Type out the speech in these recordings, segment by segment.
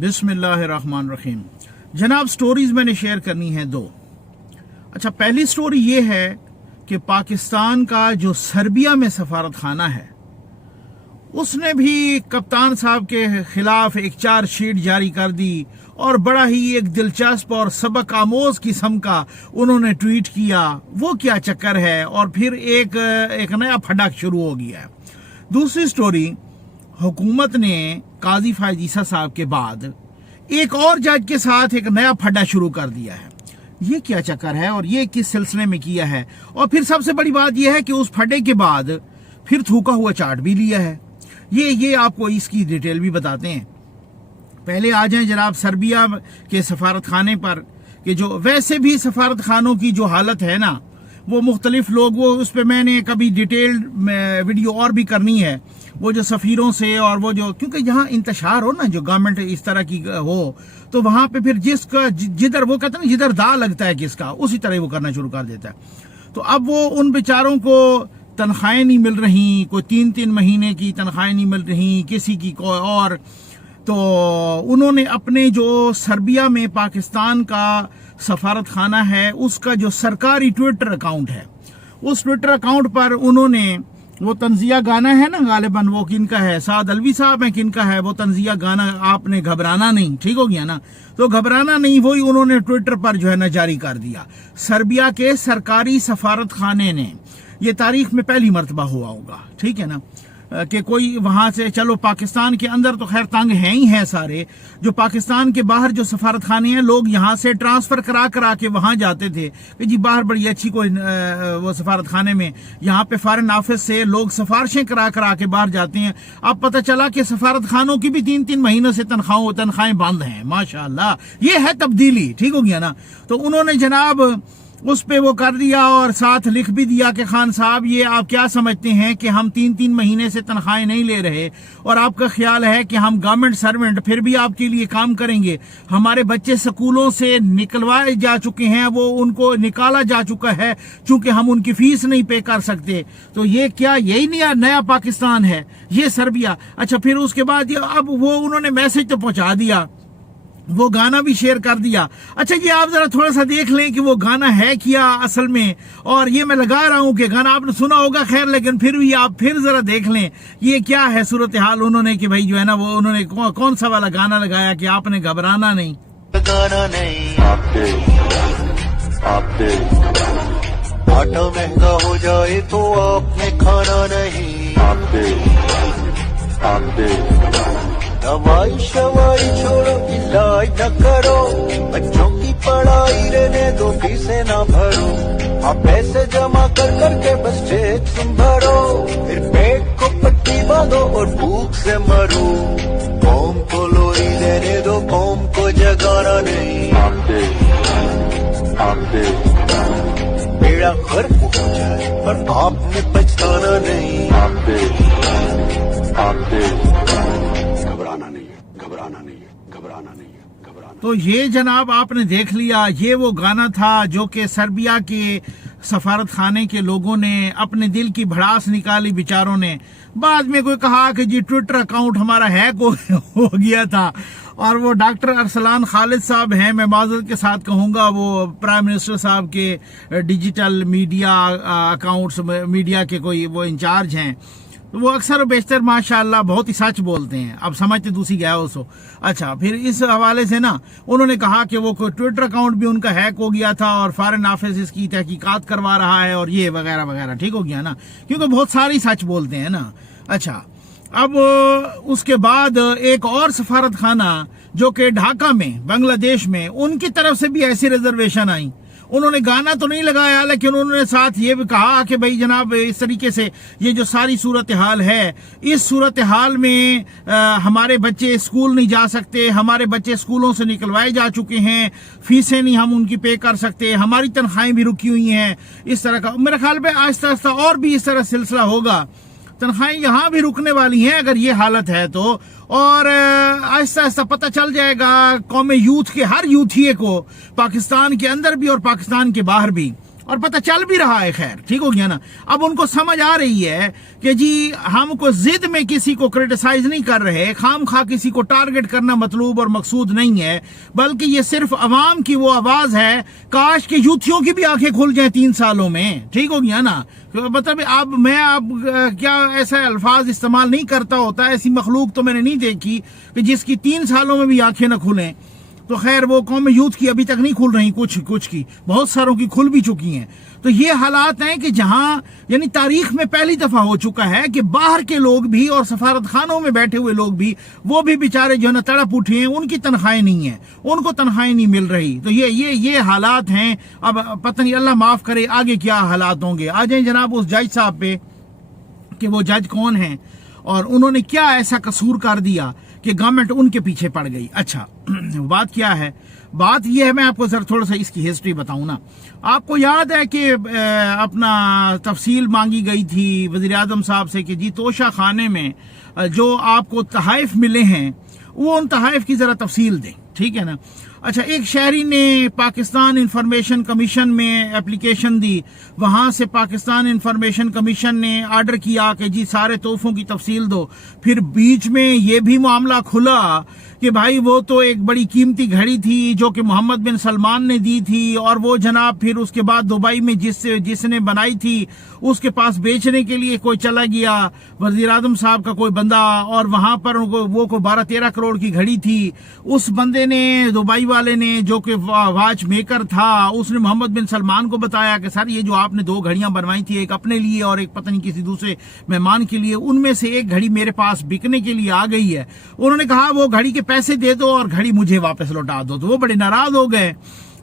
बिस्मिल्लाहिर्रहमानिर्रहीम। जनाब, स्टोरीज मैंने शेयर करनी है दो। अच्छा, पहली स्टोरी ये है कि पाकिस्तान का जो सर्बिया में सफारत खाना है उसने भी कप्तान साहब के खिलाफ एक चार्जशीट जारी कर दी और बड़ा ही एक दिलचस्प और सबक आमोज किस्म का उन्होंने ट्वीट किया। वो क्या चक्कर है, और फिर एक नया फटाक शुरू हो गया है। दूसरी स्टोरी, हुकूमत ने काजी फायद ईसा साहब के बाद एक और जज के साथ एक नया फड्डा शुरू कर दिया है। ये क्या चक्कर है और ये किस सिलसिले में किया है, और फिर सबसे बड़ी बात यह है कि उस फड्डे के बाद फिर थूका हुआ चाट भी लिया है। ये आपको इसकी डिटेल भी बताते हैं। पहले आ जाएं जनाब सर्बिया के सफारत खाने पर, कि जो वैसे भी सफारत खानों की जो हालत है ना, वो मुख्तलिफ लोग, वो उस पर मैंने कभी डिटेल्ड वीडियो और भी करनी है। वो जो सफ़ीरों से, और वो जो, क्योंकि यहाँ इंतशार हो ना, जो गवर्नमेंट इस तरह की हो, तो वहाँ पे फिर जिसका जिधर, वो कहते हैं ना, जिधर दा लगता है किसका, उसी तरह वो करना शुरू कर देता है। तो अब वो उन बेचारों को तनख्वाहें नहीं मिल रही, कोई 3-3 महीने की तनख्वाहें नहीं मिल रही, किसी की कोई और। तो उन्होंने अपने जो सर्बिया में पाकिस्तान का सफारत खाना है उसका जो सरकारी ट्विटर अकाउंट है, उस ट्विटर अकाउंट पर उन्होंने वो तंजिया गाना है ना, गालिबन वो किनका है, साद अलवी साहब है, किनका है वो तंजिया गाना, आपने घबराना नहीं, ठीक हो गया ना, तो घबराना नहीं वही उन्होंने ट्विटर पर जो है ना जारी कर दिया। सर्बिया के सरकारी सफारत खाने ने, ये तारीख में पहली मर्तबा हुआ होगा, ठीक है ना, कि कोई वहां से, चलो पाकिस्तान के अंदर तो खैर तंग हैं ही हैं सारे, जो पाकिस्तान के बाहर जो सफारत खाने हैं, लोग यहाँ से ट्रांसफर करा के वहां जाते थे कि जी बाहर बड़ी अच्छी कोई वो सफारत खाने में, यहाँ पे फॉरेन ऑफिस से लोग सिफारिशें करा के बाहर जाते हैं। अब पता चला कि सफारत खानों की भी 3-3 महीनों से तनख्वाहें बंद हैं। माशाअल्लाह, ये है तब्दीली, ठीक हो गया ना। तो उन्होंने जनाब उस पे वो कर दिया और साथ लिख भी दिया कि खान साहब, ये आप क्या समझते हैं कि हम 3-3 महीने से तनख्वाहें नहीं ले रहे, और आपका ख्याल है कि हम गवर्नमेंट सर्वेंट फिर भी आपके लिए काम करेंगे। हमारे बच्चे स्कूलों से निकलवाए जा चुके हैं, वो उनको निकाला जा चुका है चूंकि हम उनकी फीस नहीं पे कर सकते। तो ये क्या, यही नया पाकिस्तान है ये सर्बिया? अच्छा, फिर उसके बाद अब वो उन्होंने मैसेज तो पहुंचा दिया, वो गाना भी शेयर कर दिया। अच्छा, ये आप जरा थोड़ा सा देख लें कि वो गाना है क्या असल में, और ये मैं लगा रहा हूं कि गाना आपने सुना होगा खैर, लेकिन फिर भी आप फिर जरा देख लें ये क्या है सूरत हाल। उन्होंने कि भाई जो है ना, वो उन्होंने कौन सा वाला गाना लगाया कि आपने घबराना नहीं, गाना नहीं, आपने आटा महंगा हो जाए तो आपने खाना नहीं, आपने दवाई शवाई छोड़ो, इलाज न करो, बच्चों की पढ़ाई रहने दो, फीसें ना भरो, आप पैसे जमा कर के बस चेक तुम भरो, फिर पेट को पट्टी बांधो और भूख से मरो। कौम को लोरी रहने दो, कौम को जगाना नहीं, आपने बेड़ा गर्क हो जाए पर आपने पछताना नहीं, आपने घबराना नहीं है। तो ये जनाब आपने देख लिया, ये वो गाना था जो कि सर्बिया के सफारत खाने के लोगों ने अपने दिल की भड़ास निकाली बेचारों ने। बाद में कोई कहा कि जी ट्विटर अकाउंट हमारा हैक हो गया था, और वो डॉक्टर अरसलान खालिद साहब हैं, मैं माजरत के साथ कहूँगा, वो प्राइम मिनिस्टर साहब के डिजिटल मीडिया अकाउंट्स, मीडिया के कोई वो इंचार्ज हैं। तो वो अक्सर बेशतर माशाअल्लाह बहुत ही सच बोलते हैं, अब समझते दूसरी गया उसको। अच्छा, फिर इस हवाले से ना उन्होंने कहा कि वो कोई ट्विटर अकाउंट भी उनका हैक हो गया था और फॉरेन ऑफिस इसकी तहकीकात करवा रहा है, और ये वगैरह वगैरह, ठीक हो गया ना, क्योंकि बहुत सारी सच बोलते हैं ना। अच्छा, अब उसके बाद एक और सफारत खाना जो कि ढाका में, बांग्लादेश में, उनकी तरफ से भी ऐसी रिजर्वेशन आई। उन्होंने गाना तो नहीं लगाया, लेकिन उन्होंने साथ ये भी कहा कि भाई जनाब, इस तरीके से ये जो सारी सूरत हाल है, इस सूरत हाल में हमारे बच्चे स्कूल नहीं जा सकते, हमारे बच्चे स्कूलों से निकलवाए जा चुके हैं, फीसें नहीं हम उनकी पे कर सकते, हमारी तनख्वाहें भी रुकी हुई हैं। इस तरह का मेरे ख्याल में आहिस्ता आहिस्ता और भी इस तरह सिलसिला होगा, तनख्वाहें यहाँ भी रुकने वाली हैं अगर ये हालत है तो, और आहिस्ता आहिस्ता पता चल जाएगा कौम यूथ के, हर यूथिये को, पाकिस्तान के अंदर भी और पाकिस्तान के बाहर भी, اور پتہ چل بھی رہا ہے، خیر ٹھیک ہو گیا نا۔ اب ان کو سمجھ آ رہی ہے کہ جی ہم کو ضد میں کسی کو کرٹیسائز نہیں کر رہے، خام خواہ کسی کو ٹارگٹ کرنا مطلوب اور مقصود نہیں ہے، بلکہ یہ صرف عوام کی وہ آواز ہے۔ کاش کہ یوتھیوں کی بھی آنکھیں کھل جائیں 3 سالوں میں، ٹھیک ہو گیا نا۔ مطلب اب کیا ایسا الفاظ استعمال نہیں کرتا ہوتا، ایسی مخلوق تو میں نے نہیں دیکھی کہ جس کی 3 سالوں میں بھی آنکھیں نہ کھلیں۔ تو خیر وہ قوم یوتھ کی ابھی تک نہیں کھل رہی، کچھ کی، بہت ساروں کی کھل بھی چکی ہیں۔ تو یہ حالات ہیں کہ جہاں یعنی تاریخ میں پہلی دفعہ ہو چکا ہے کہ باہر کے لوگ بھی اور سفارت خانوں میں بیٹھے ہوئے لوگ بھی، وہ بھی بیچارے جو ہے نا تڑپ اٹھے ہیں، ان کی تنخواہیں نہیں ہیں، ان کو تنخواہیں نہیں مل رہی۔ تو یہ حالات ہیں۔ اب پتہ نہیں، اللہ معاف کرے آگے کیا حالات ہوں گے۔ آ جائیں جناب اس جج صاحب پہ کہ وہ جج کون ہیں اور انہوں نے کیا ایسا قصور کر دیا کہ گورنمنٹ ان کے پیچھے پڑ گئی۔ اچھا بات کیا ہے؟ بات یہ ہے، میں آپ کو ذرا تھوڑا سا اس کی ہسٹری بتاؤں نا۔ آپ کو یاد ہے کہ اپنا تفصیل مانگی گئی تھی وزیر اعظم صاحب سے کہ جی توشہ خانے میں جو آپ کو تحائف ملے ہیں وہ ان تحائف کی ذرا تفصیل دیں، ٹھیک ہے نا۔ اچھا، ایک شہری نے پاکستان انفارمیشن کمیشن میں اپلیکیشن دی، وہاں سے پاکستان انفارمیشن کمیشن نے آرڈر کیا کہ جی سارے تحفوں کی تفصیل دو۔ پھر بیچ میں یہ بھی معاملہ کھلا کہ بھائی وہ تو ایک بڑی قیمتی گھڑی تھی جو کہ محمد بن سلمان نے دی تھی، اور وہ جناب پھر اس کے بعد دبئی میں جس نے بنائی تھی اس کے پاس بیچنے کے لیے کوئی چلا گیا، وزیر اعظم صاحب کا کوئی بندہ، اور وہاں پر وہ کو 12-13 کروڑ کی گھڑی تھی۔ اس بندے نے، دبئی والے نے، جو کہ واچ میکر تھا، اس نے محمد بن سلمان کو بتایا کہ سر یہ جو آپ نے 2 گھڑیاں بنوائی تھی، ایک اپنے لیے اور ایک پتہ نہیں کسی دوسرے مہمان کے لیے، ان میں سے ایک گھڑی میرے پاس بکنے کے لیے آ گئی ہے۔ انہوں نے کہا وہ گھڑی کے پیسے دے دو اور گھڑی مجھے واپس لوٹا دو۔ تو وہ بڑے ناراض ہو گئے۔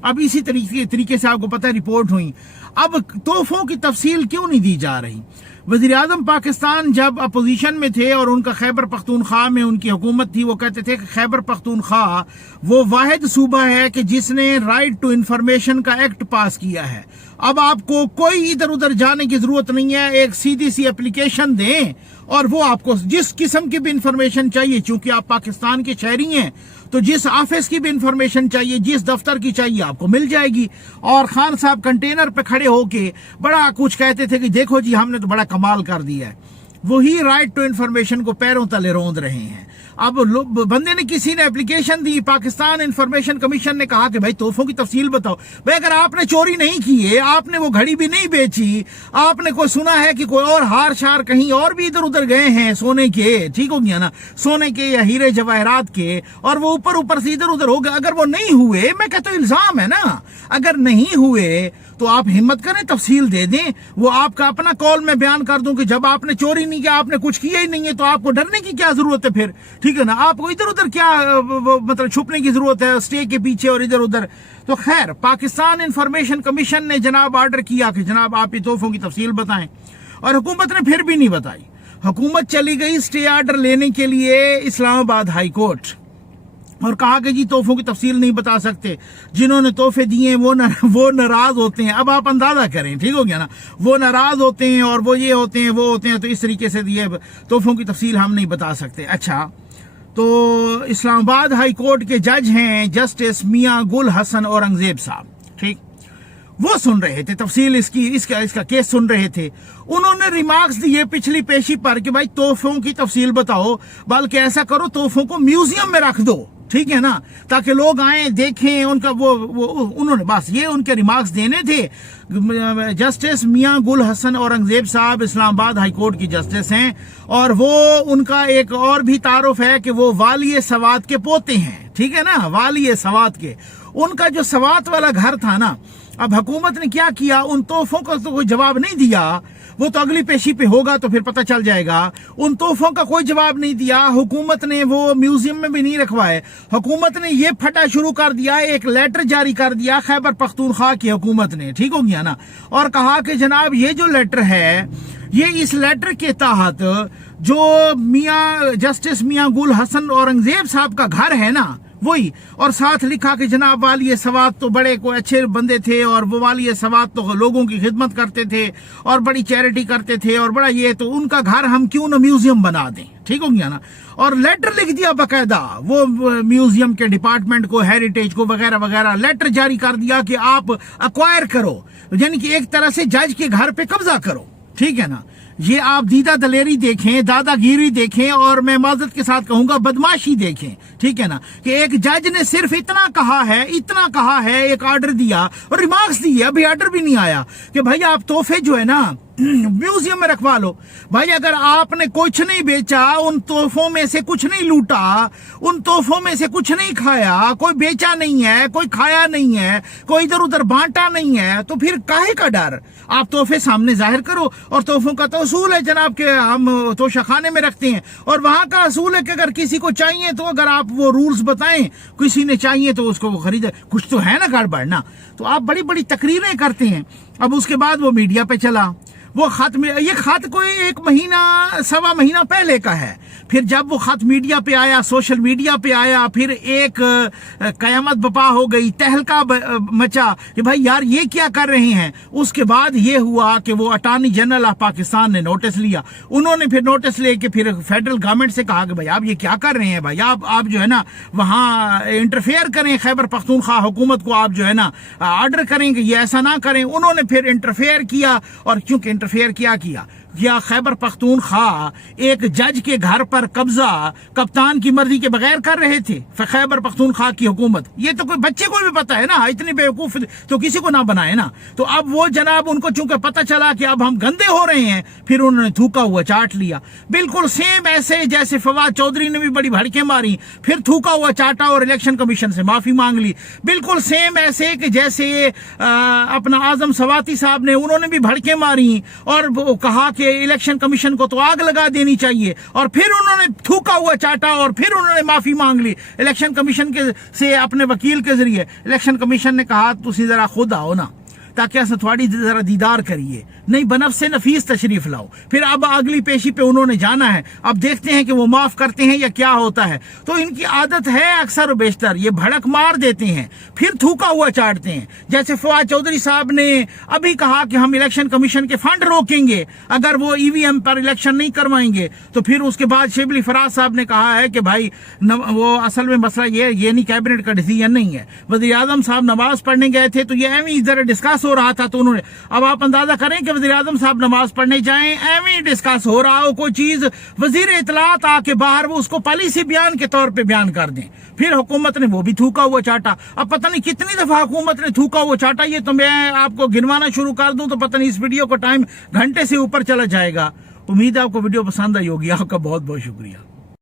اب اسی طریقے سے آپ کو پتہ ہے رپورٹ ہوئی۔ اب تحفوں کی تفصیل کیوں نہیں دی جا رہی؟ وزیر اعظم پاکستان جب اپوزیشن میں تھے اور ان کا خیبر پختونخوا میں ان کی حکومت تھی، وہ کہتے تھے کہ خیبر پختونخوا وہ واحد صوبہ ہے کہ جس نے رائٹ ٹو انفارمیشن کا ایکٹ پاس کیا ہے۔ اب آپ کو کوئی ادھر ادھر جانے کی ضرورت نہیں ہے، ایک سیدھی سی اپلیکیشن دیں اور وہ آپ کو جس قسم کی بھی انفارمیشن چاہیے، چونکہ آپ پاکستان کے شہری ہیں تو جس آفس کی بھی انفارمیشن چاہیے، جس دفتر کی چاہیے، آپ کو مل جائے گی۔ اور خان صاحب کنٹینر پہ کھڑے ہو کے بڑا کچھ کہتے تھے کہ دیکھو جی ہم نے تو بڑا کمال کر دیا ہے۔ وہی رائٹ ٹو انفارمیشن کو پیروں تلے روند رہے ہیں۔ اب بندے نے، کسی نے اپلیکیشن دی، پاکستان انفارمیشن کمیشن نے کہا کہ بھائی تحفوں کی تفصیل بتاؤ۔ بھائی اگر آپ نے چوری نہیں کی ہے، آپ نے وہ گھڑی بھی نہیں بیچی، آپ نے کوئی سنا ہے کہ کوئی اور ہار شار کہیں اور بھی ادھر ادھر گئے ہیں سونے کے، ٹھیک ہو گیا نا، سونے کے یا ہیرے جواہرات کے، اور وہ اوپر سے ادھر ادھر ہو گئے، اگر وہ نہیں ہوئے، میں کہتا ہوں الزام ہے نا، اگر نہیں ہوئے تو آپ ہمت کریں تفصیل دے دیں۔ وہ آپ کا اپنا کال میں بیان کر دوں کہ جب آپ نے چوری نہیں کیا، آپ نے کچھ کیا ہی نہیں ہے، تو آپ کو ڈرنے کی کیا ضرورت ہے پھر، ٹھیک ہے نا۔ آپ کو ادھر ادھر کیا مطلب چھپنے کی ضرورت ہے اسٹے کے پیچھے اور ادھر ادھر۔ تو خیر پاکستان انفارمیشن کمیشن نے جناب آرڈر کیا کہ جناب آپ یہ تحفوں کی تفصیل بتائیں، اور حکومت نے پھر بھی نہیں بتائی۔ حکومت چلی گئی اسٹے آرڈر لینے کے لیے اسلام آباد ہائی کورٹ، اور کہا کہ جی تحفوں کی تفصیل نہیں بتا سکتے، جنہوں نے تحفے دیے ہیں وہ ناراض ہوتے ہیں۔ اب آپ اندازہ کریں، ٹھیک ہو گیا نا، وہ ناراض ہوتے ہیں اور وہ یہ ہوتے ہیں وہ ہوتے ہیں، تو اس طریقے سے یہ تحفوں کی تفصیل ہم نہیں بتا سکتے۔ اچھا، تو اسلام آباد ہائی کورٹ کے جج ہیں جسٹس میاں گل حسن اورنگزیب صاحب، ٹھیک، وہ سن رہے تھے تفصیل اس کا کیس سن رہے تھے۔ انہوں نے ریمارکس دیے پچھلی پیشی پر کہ بھائی تحفوں کی تفصیل بتاؤ، بلکہ ایسا کرو تحفوں کو میوزیم میں رکھ دو، ٹھیک ہے نا، تاکہ لوگ آئیں دیکھیں ان کا انہوں نے بس یہ ان کے ریمارکس دینے تھے۔ جسٹس میاں گل حسن اورنگزیب صاحب اسلام آباد ہائی کورٹ کی جسٹس ہیں، اور وہ ان کا ایک اور بھی تعارف ہے کہ وہ والی سوات کے پوتے ہیں، ٹھیک ہے نا، والی سوات کے۔ ان کا جو سوات والا گھر تھا نا، اب حکومت نے کیا کیا، ان تحفوں کا تو کوئی جواب نہیں دیا، وہ تو اگلی پیشی پہ ہوگا تو پھر پتہ چل جائے گا۔ ان تحفوں کا کوئی جواب نہیں دیا، حکومت نے وہ میوزیم میں بھی نہیں رکھوائے۔ حکومت نے یہ پھٹا شروع کر دیا، ایک لیٹر جاری کر دیا خیبر پختونخوا کی حکومت نے، ٹھیک ہو گیا نا، اور کہا کہ جناب یہ جو لیٹر ہے، یہ اس لیٹر کے تحت جو جسٹس میاں گل حسن اورنگزیب صاحب کا گھر ہے نا وہی، اور ساتھ لکھا کہ جناب والی سوات تو بڑے کوئی اچھے بندے تھے، اور وہ والی سوات تو لوگوں کی خدمت کرتے تھے اور بڑی چیریٹی کرتے تھے اور بڑا یہ، تو ان کا گھر ہم کیوں نہ میوزیم بنا دیں، ठीक हो गया ना। और लेटर लिख दिया बाकायदा वो म्यूजियम के डिपार्टमेंट को, हेरिटेज को वगैरह वगैरह, लेटर जारी कर दिया कि आप अक्वायर करो, यानी कि एक तरह से जज के घर पे कब्जा करो, ठीक है ना। ये आप दीदा दलेरी देखें, दादागिरी देखें, और मैं माजरत के साथ कहूंगा बदमाशी देखें, ठीक है ना, कि एक जज ने सिर्फ इतना कहा है, एक ऑर्डर दिया और रिमार्क्स दिए, अभी ऑर्डर भी नहीं आया कि भाई आप तोहफे जो है ना म्यूजियम में रखवा लो। भाई अगर आपने कुछ नहीं बेचा, उन तोहफों में से कुछ नहीं लूटा, उन तोहफों में से कुछ नहीं खाया, कोई बेचा नहीं है, कोई खाया नहीं है, कोई इधर उधर बांटा नहीं है, तो फिर काहे का डर? आप तोहफे सामने जाहिर करो। और तोहफों का तो असूल है जनाब के हम तोशाखाने में रखते हैं, और वहां का असूल है कि अगर किसी को चाहिए तो अगर आप वो रूल्स बताएं, किसी ने चाहिए तो उसको वो खरीदे, कुछ तो है ना गड़बड़ ना। तो आप बड़ी बड़ी तकरीरें करते हैं। अब उसके बाद वो मीडिया पे चला वो खत में, ये खत कोई 1 महीना 1.25 महीना पहले का है। फिर जब वो खत मीडिया पे आया, सोशल मीडिया पे आया, फिर एक कयामत बपा हो गई, तहलका मचा कि भाई यार ये क्या कर रहे हैं। उसके बाद ये हुआ कि वो अटॉर्नी जनरल ऑफ पाकिस्तान ने नोटिस लिया। उन्होंने फिर नोटिस लेके फिर फेडरल गवर्नमेंट से कहा कि भाई आप ये क्या कर रहे हैं, भाई आप जो है ना वहाँ इंटरफेयर करें, खैबर पख्तूनख्वा हुकूमत को आप जो है ना ऑर्डर करें कि ये ऐसा ना करें। उन्होंने फिर इंटरफेयर किया, और क्योंकि इंटरफेयर किया खैबर पख्तूनख्वा एक जज के घर पर कब्जा कप्तान की मर्जी के बगैर कर रहे थे, खैबर पख्तूनख्वा की हुकूमत। ये तो कोई बच्चे को भी पता है ना, इतनी बेवकूफ तो किसी को ना बनाए ना। तो अब वो जनाब उनको चूंकि पता चला कि अब हम गंदे हो रहे हैं, फिर उन्होंने थूका हुआ चाट लिया। बिल्कुल सेम ऐसे जैसे फवाद चौधरी ने भी बड़ी भड़के मारी, फिर थूका हुआ चाटा और इलेक्शन कमीशन से माफी मांग ली। बिल्कुल सेम ऐसे कि जैसे अपना आजम सवाती साहब ने, उन्होंने भी भड़के मारी और वो कहा कि इलेक्शन कमीशन को तो आग लगा देनी चाहिए, और फिर उन्होंने थूका हुआ चाटा और फिर उन्होंने माफी मांग ली इलेक्शन कमीशन के से अपने वकील के जरिए। इलेक्शन कमीशन ने कहा तुसी जरा खुद आओ ना, ताकि अस थोड़ी जरा दीदार करिए, नहीं बनफ से नफीस तशरीफ लाओ। फिर अब अगली पेशी पे उन्होंने जाना है, अब देखते हैं कि वो माफ करते हैं या क्या होता है। तो इनकी आदत है अक्सर बेशतर ये भड़क मार देते हैं, फिर थूका हुआ चाटते हैं। जैसे फवाद चौधरी साहब ने अभी कहा कि हम इलेक्शन कमीशन के फंड रोकेंगे अगर वो ईवीएम पर इलेक्शन नहीं करवाएंगे, तो फिर उसके बाद शिबली फराज साहब ने कहा है कि भाई वो असल में मसला ये नहीं, कैबिनेट का डिसीजन नहीं है। वज़ीर आज़म साहब नमाज पढ़ने गए थे तो ये एवं इधर डिस्कस हो रहा था, तो उन्होंने, अब आप अंदाजा करें कि वज़ीर आज़म साहब नमाज पढ़ने जाएं, एवं डिस्कस हो रहा हो कोई चीज, वजीर इतलात आके बाहर वो उसको पॉलिसी बयान के तौर पे बयान कर दें, फिर हुकूमत ने वो भी थूका हुआ चाटा। अब पता नहीं कितनी दफा हुकूमत ने थूका हुआ चाटा, ये तो मैं आपको गिनवाना शुरू कर दूं तो पता नहीं इस वीडियो का टाइम घंटे से ऊपर चला जाएगा। उम्मीद है आपको वीडियो पसंद आई होगी। आपका बहुत बहुत शुक्रिया।